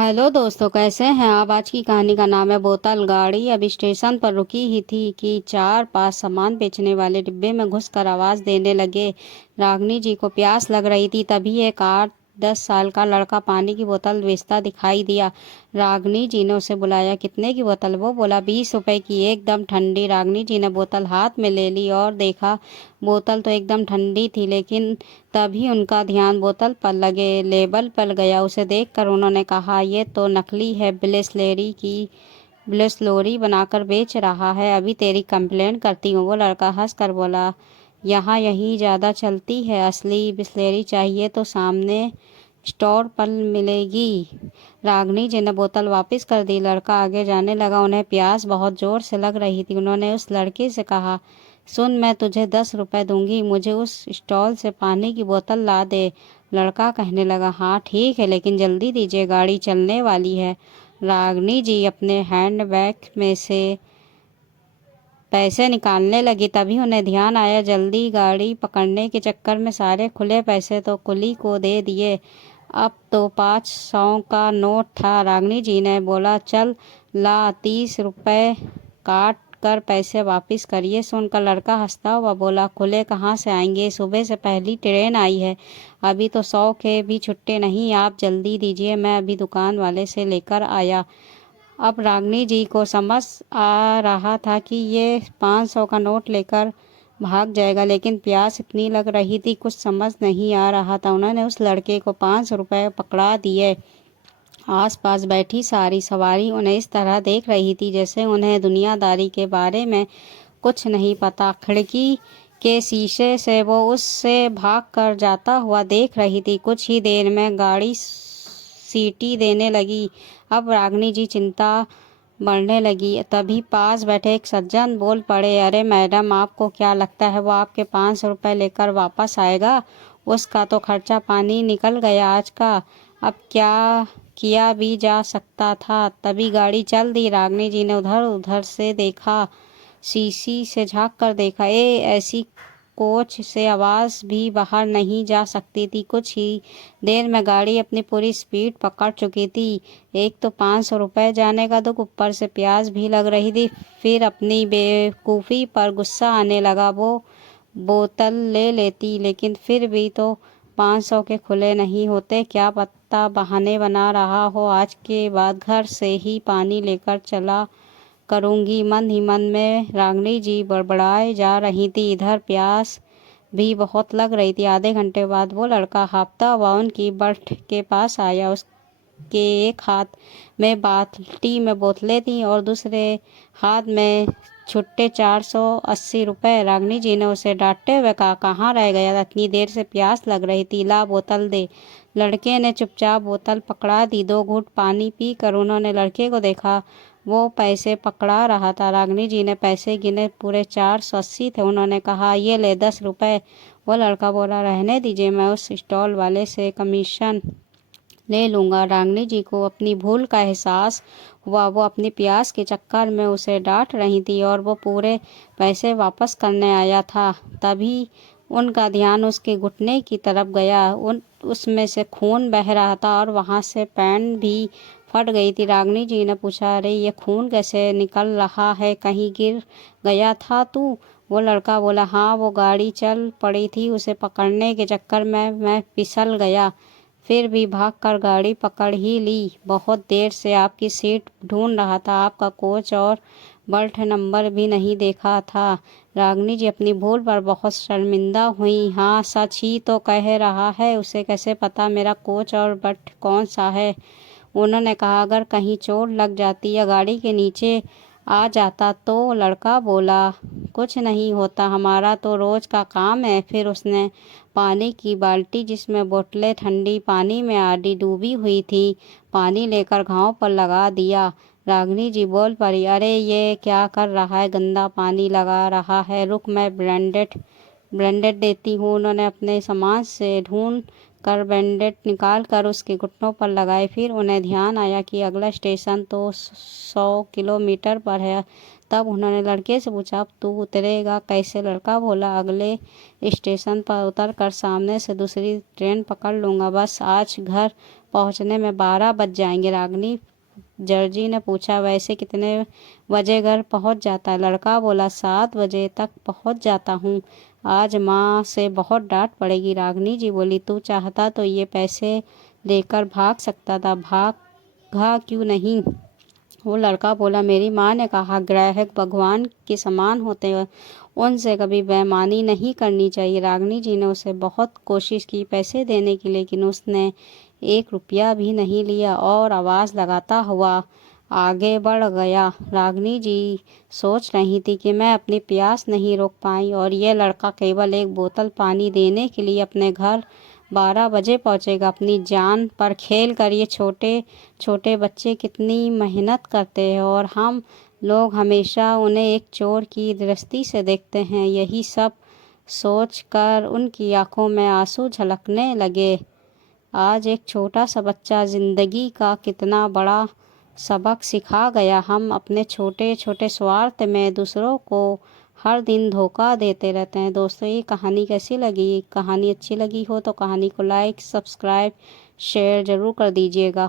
Hello दोस्तों, कैसे हैं आप। आज की कहानी का नाम है बोतल। गाड़ी अब स्टेशन पर रुकी ही थी कि चार पांच सामान बेचने वाले डिब्बे में घुसकर आवाज देने लगे। रागनी जी को प्यास लग रही थी, तभी एक 8-10 साल का लड़का पानी की बोतल बेचता दिखाई दिया। रागनी जी ने उसे बुलाया। कितने की बोतल? वो बोला 20 रुपए की, एकदम ठंडी। रागनी जी ने बोतल हाथ में ले ली और देखा, बोतल तो एकदम ठंडी थी, लेकिन तभी उनका ध्यान बोतल पर लगे लेबल पर गया। उसे देखकर उन्होंने कहा, ये तो नकली है, बिस्लेरी की बिस्लोरी बनाकर बेच रहा है। अभी तेरी कंप्लेन करती हूँ। वो लड़का हंस कर बोला, यहाँ यही ज़्यादा चलती है, असली बिस्लेरी चाहिए तो सामने स्टोर पर मिलेगी। रागनी जी ने बोतल वापस कर दी। लड़का आगे जाने लगा। उन्हें प्यास बहुत जोर से लग रही थी। उन्होंने उस लड़के से कहा, सुन, मैं तुझे 10 रुपए दूंगी, मुझे उस स्टॉल से पानी की बोतल ला दे। लड़का कहने लगा, हाँ ठीक है, लेकिन जल्दी दीजिए, गाड़ी चलने वाली है। रागनी जी अपने हैंड बैग में से पैसे निकालने लगी। तभी उन्हें ध्यान आया, जल्दी गाड़ी पकड़ने के चक्कर में सारे खुले पैसे तो कुली को दे दिए। अब तो 500 का नोट था। रागनी जी ने बोला, चल ला, 30 रुपए काट कर पैसे वापस करिए। सुनकर लड़का हंसता हुआ बोला, खुले कहाँ से आएंगे, सुबह से पहली ट्रेन आई है, अभी तो 100 के भी छुट्टे नहीं। आप जल्दी दीजिए, मैं अभी दुकान वाले से लेकर आया। अब रागनी जी को समझ आ रहा था कि ये 500 का नोट लेकर भाग जाएगा, लेकिन प्यास इतनी लग रही थी, कुछ समझ नहीं आ रहा था। उन्होंने उस लड़के को 500 रुपये पकड़ा दिए। आसपास बैठी सारी सवारी उन्हें इस तरह देख रही थी जैसे उन्हें दुनियादारी के बारे में कुछ नहीं पता। खिड़की के शीशे से वो उससे भाग कर जाता हुआ देख रही थी। कुछ ही देर में गाड़ी सीटी देने लगी। अब रागनी जी चिंता बढ़ने लगी। तभी पास बैठे एक सज्जन बोल पड़े, अरे मैडम, आपको क्या लगता है वो आपके 500 रुपये लेकर वापस आएगा? उसका तो खर्चा पानी निकल गया आज का, अब क्या किया भी जा सकता था। तभी गाड़ी चल दी। रागनी जी ने उधर उधर से देखा, शीशी से झांक कर देखा, ऐसी कोच से आवाज़ भी बाहर नहीं जा सकती थी। कुछ ही देर में गाड़ी अपनी पूरी स्पीड पकड़ चुकी थी। एक तो 500 रुपये जाने का दुख, ऊपर से प्यास भी लग रही थी। फिर अपनी बेवकूफ़ी पर गुस्सा आने लगा। वो बोतल ले लेती, लेकिन फिर भी तो 500 के खुले नहीं होते। क्या पता बहाने बना रहा हो। आज के बाद घर से ही पानी लेकर चला करूँगी। मन ही मन में रागनी जी बड़बड़ाए जा रही थी। इधर प्यास भी बहुत लग रही थी। आधे घंटे बाद वो लड़का हांफता हुआ उनकी बर्थ के पास आया। उसके एक हाथ में बाल्टी में बोतलें थीं और दूसरे हाथ में छुट्टे 480 रुपये। रागनी जी ने उसे डांटते हुए कहा, कहाँ रह गया था, इतनी देर से प्यास लग रही थी, ला बोतल दे। लड़के ने चुपचाप बोतल पकड़ा दी। 2 घूंट पानी पी कर उन्होंने लड़के को देखा, वो पैसे पकड़ा रहा था। रागनी जी ने पैसे गिने, पूरे 480 थे। उन्होंने कहा, ये ले 10 रुपये। वो लड़का बोला, रहने दीजिए, मैं उस स्टॉल वाले से कमीशन ले लूँगा। रागनी जी को अपनी भूल का एहसास हुआ। वो अपनी प्यास के चक्कर में उसे डांट रही थी और वो पूरे पैसे वापस करने आया था। तभी उनका ध्यान उसके घुटने की तरफ गया। उसमें से खून बह रहा था और वहाँ से पैंट भी फट गई थी। रागनी जी ने पूछा, अरे ये खून कैसे निकल रहा है, कहीं गिर गया था तू? वो लड़का बोला, हाँ, वो गाड़ी चल पड़ी थी, उसे पकड़ने के चक्कर में मैं फिसल गया, फिर भी भागकर गाड़ी पकड़ ही ली। बहुत देर से आपकी सीट ढूंढ रहा था, आपका कोच और बर्थ नंबर भी नहीं देखा था। रागनी जी अपनी भूल पर बहुत शर्मिंदा हुई। हाँ, सच ही तो कह रहा है, उसे कैसे पता मेरा कोच और बर्थ कौन सा है? उन्होंने कहा, अगर कहीं चोट लग जाती या गाड़ी के नीचे आ जाता तो? लड़का बोला, कुछ नहीं होता, हमारा तो रोज का काम है। फिर उसने पानी की बाल्टी जिसमें बोतलें ठंडी पानी में आधी डूबी हुई थी, पानी लेकर घाव पर लगा दिया। रागनी जी बोल पड़ी, अरे ये क्या कर रहा है, गंदा पानी लगा रहा है, रुक, मैं ब्रांडेड देती हूँ। उन्होंने अपने सामान से ढूंढ कर बैंडेड निकाल कर उसके घुटनों पर लगाए। फिर उन्हें ध्यान आया कि अगला स्टेशन तो 100 किलोमीटर पर है। तब उन्होंने लड़के से पूछा, अब तू उतरेगा कैसे? लड़का बोला, अगले स्टेशन पर उतर कर सामने से दूसरी ट्रेन पकड़ लूँगा। बस आज घर पहुँचने में 12 बज जाएंगे। रागिनी जर्जी ने पूछा, वैसे कितने बजे घर पहुंच जाता है? लड़का बोला, 7 बजे तक पहुंच जाता हूँ। आज माँ से बहुत डांट पड़ेगी। रागिनी जी बोली, तू चाहता तो ये पैसे लेकर भाग सकता था, भागा क्यों नहीं? वो लड़का बोला, मेरी माँ ने कहा ग्राहक भगवान के समान होते हैं, उनसे कभी बेईमानी नहीं करनी चाहिए। रागिनी जी ने उसे बहुत कोशिश की पैसे देने की, लेकिन उसने 1 रुपया भी नहीं लिया और आवाज़ लगाता हुआ आगे बढ़ गया। रागिनी जी सोच रही थी कि मैं अपनी प्यास नहीं रोक पाई और ये लड़का केवल 1 बोतल पानी देने के लिए अपने घर 12 बजे पहुंचेगा। अपनी जान पर खेल कर ये छोटे छोटे बच्चे कितनी मेहनत करते हैं और हम लोग हमेशा उन्हें एक चोर की दृष्टि से देखते हैं। यही सब सोचकर उनकी आंखों में आंसू झलकने लगे। आज एक छोटा सा बच्चा जिंदगी का कितना बड़ा सबक सिखा गया। हम अपने छोटे छोटे स्वार्थ में दूसरों को हर दिन धोखा देते रहते हैं। दोस्तों, ये कहानी कैसी लगी? कहानी अच्छी लगी हो तो कहानी को लाइक, सब्सक्राइब, शेयर ज़रूर कर दीजिएगा।